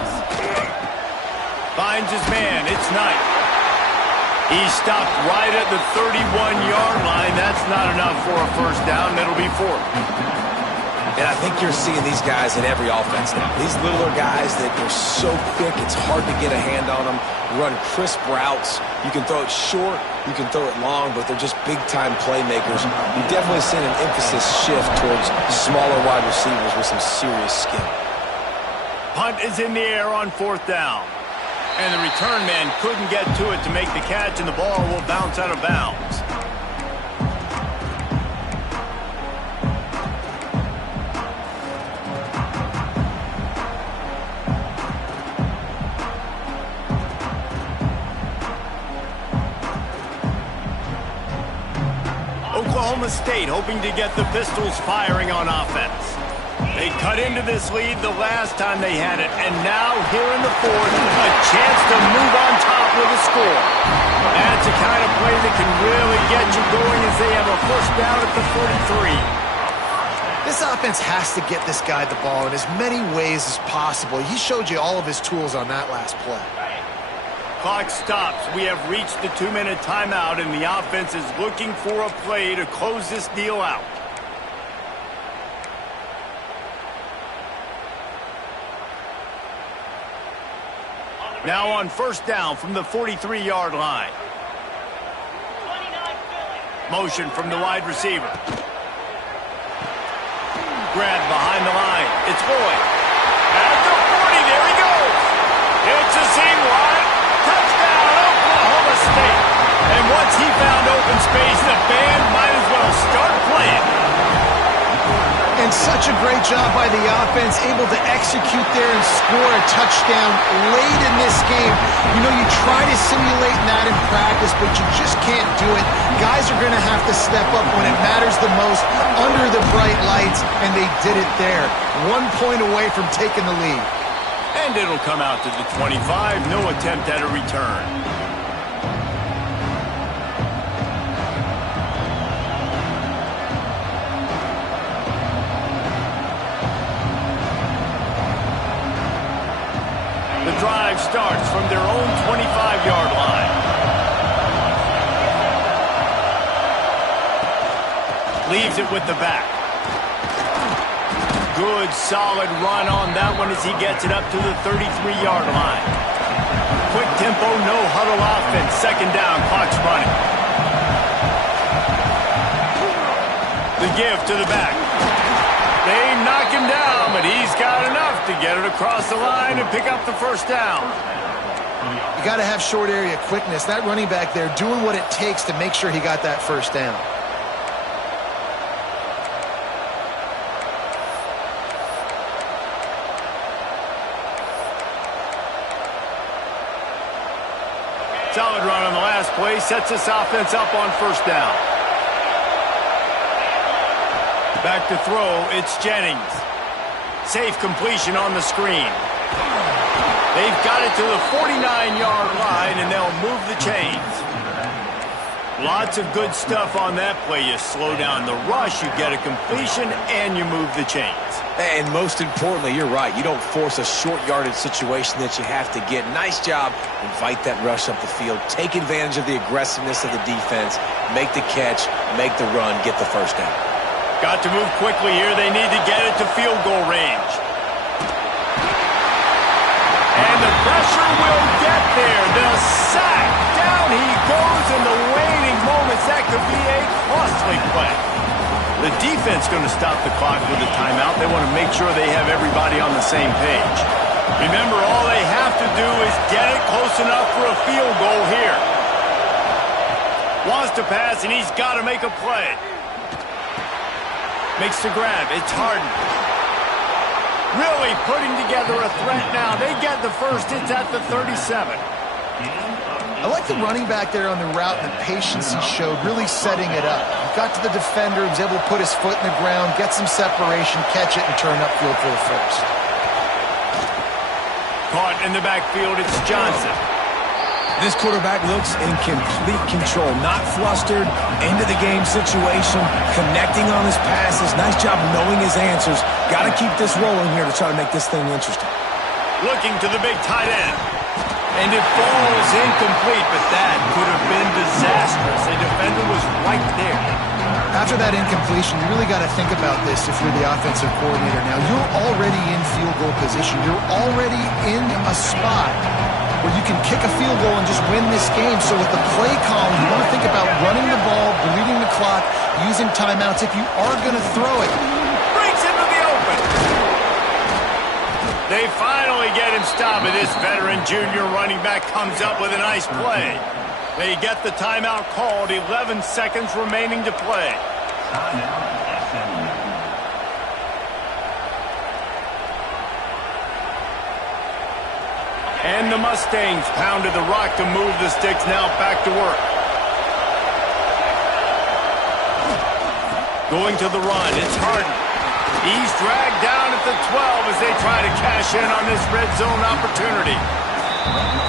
Finds his man. It's Knight. He stopped right at the 31-yard line. That's not enough for a 1st down. It'll be 4th. And I think you're seeing these guys in every offense now. These littler guys that are so quick, it's hard to get a hand on them. Run crisp routes. You can throw it short, you can throw it long, but they're just big-time playmakers. You've definitely seen an emphasis shift towards smaller wide receivers with some serious skill. Punt is in the air on 4th down. And the return man couldn't get to it to make the catch, and the ball will bounce out of bounds. Oklahoma State hoping to get the Pistols firing on offense. They cut into this lead the last time they had it, and now here in the 4th, a chance to move on top with a score. That's the kind of play that can really get you going as they have a 1st down at the 43. This offense has to get this guy the ball in as many ways as possible. He showed you all of his tools on that last play. Clock stops. We have reached the 2-minute timeout, and the offense is looking for a play to close this deal out. Now on 1st down from the 43-yard line. Motion from the wide receiver. Grab behind the line. It's Boyd. At the 40, there he goes. It's a seam wide. Touchdown, Oklahoma State. And once he found open space, the band might as well start playing. And such a great job by the offense, able to execute there and score a touchdown late in this game. You know, you try to simulate that in practice, but you just can't do it. Guys are going to have to step up when it matters the most under the bright lights, and they did it there. 1 point away from taking the lead. And it'll come out to the 25. No attempt at a return. The drive starts from their own 25-yard line. Leaves it with the back. Good, solid run on that one as he gets it up to the 33-yard line. Quick tempo, no huddle offense. Second down, clock's running. The give to the back. They knock him down, but he's got enough to get it across the line and pick up the first down. You got to have short area quickness. That running back there doing what it takes to make sure he got that first down. Solid run on the last play. Sets this offense up on first down. Back to throw. It's Jennings. Safe completion on the screen. They've got it to the 49-yard line, and they'll move the chains. Lots of good stuff on that play. You slow down the rush, you get a completion, and you move the chains. And most importantly, you're right. You don't force a short yardage situation that you have to get. Nice job. Invite that rush up the field. Take advantage of the aggressiveness of the defense. Make the catch. Make the run. Get the first down. Got to move quickly here. They need to get it to field goal range. And the pressure will get there. The sack. Down he goes in the waning moments. That could be a costly play. The defense going to stop the clock with a timeout. They want to make sure they have everybody on the same page. Remember, all they have to do is get it close enough for a field goal here. Wants to pass, and he's got to make a play. Makes the grab. It's Harden. Really putting together a threat now. They get the first. It's at the 37. I like the running back there on the route and the patience he showed, really setting it up. He got to the defender, was able to put his foot in the ground, get some separation, catch it, and turn upfield for the first. Caught in the backfield, it's Johnson. This quarterback looks in complete control, not flustered, end of the game situation, connecting on his passes. Nice job knowing his answers. Got to keep this rolling here to try to make this thing interesting. Looking to the big tight end. And it falls incomplete, but that could have been disastrous. The defender was right there. After that incompletion, you really got to think about this if you're the offensive coordinator now. You're already in field goal position. You're already in a spot where you can kick a field goal and just win this game. So with the play call, you want to think about running the ball, bleeding the clock, using timeouts. If you are going to throw it, breaks into the open. They finally get him stopped, and this veteran junior running back comes up with a nice play. They get the timeout called, 11 seconds remaining to play. And the Mustangs pounded the rock to move the sticks, now back to work. Going to the run, it's Harden. He's dragged down at the 12 as they try to cash in on this red zone opportunity.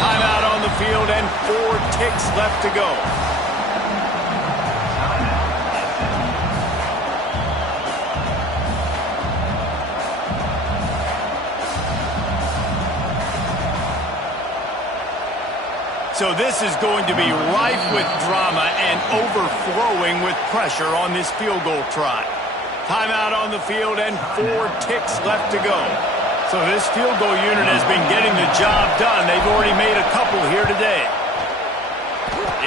Timeout on the field and 4 ticks left to go. So this is going to be rife with drama and overflowing with pressure on this field goal try. Timeout on the field and 4 ticks left to go. So this field goal unit has been getting the job done. They've already made a couple here today.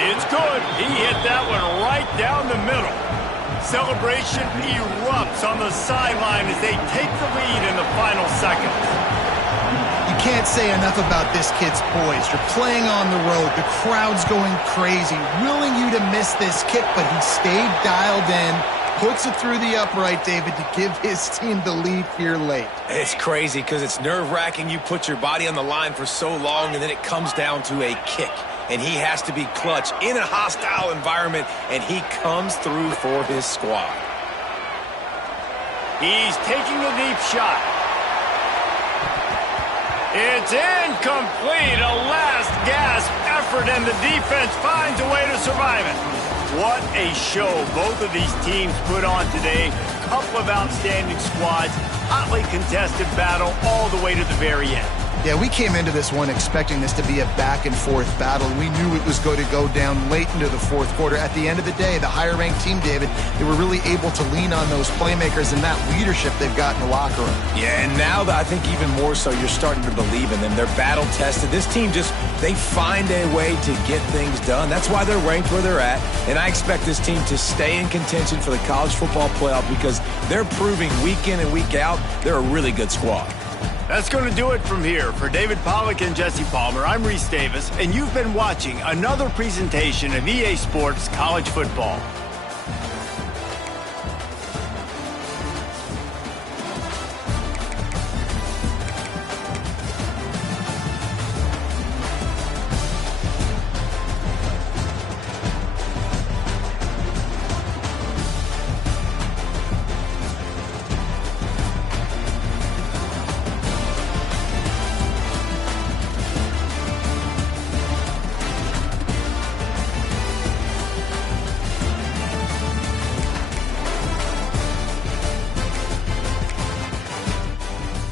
It's good. He hit that one right down the middle. Celebration erupts on the sideline as they take the lead in the final seconds. you can't say enough about this kid's poise. You're playing on the road. The crowd's going crazy, willing you to miss this kick, but he stayed dialed in. Puts it through the upright, David, to give his team the lead here late. It's crazy because it's nerve-wracking. You put your body on the line for so long, and then it comes down to a kick. And he has to be clutch in a hostile environment, and he comes through for his squad. He's taking a deep shot. It's incomplete. A last-gasp effort, and the defense finds a way to survive it. What a show both of these teams put on today. Couple of outstanding squads, hotly contested battle all the way to the very end. Yeah, we came into this one expecting this to be a back-and-forth battle. We knew it was going to go down late into the fourth quarter. At the end of the day, the higher-ranked team, David, they were really able to lean on those playmakers and that leadership they've got in the locker room. Yeah, and now I think even more so, you're starting to believe in them. They're battle-tested. This team they find a way to get things done. That's why they're ranked where they're at. And I expect this team to stay in contention for the college football playoff because they're proving week in and week out they're a really good squad. That's going to do it from here. For David Pollack and Jesse Palmer, I'm Reese Davis, and you've been watching another presentation of EA Sports College Football.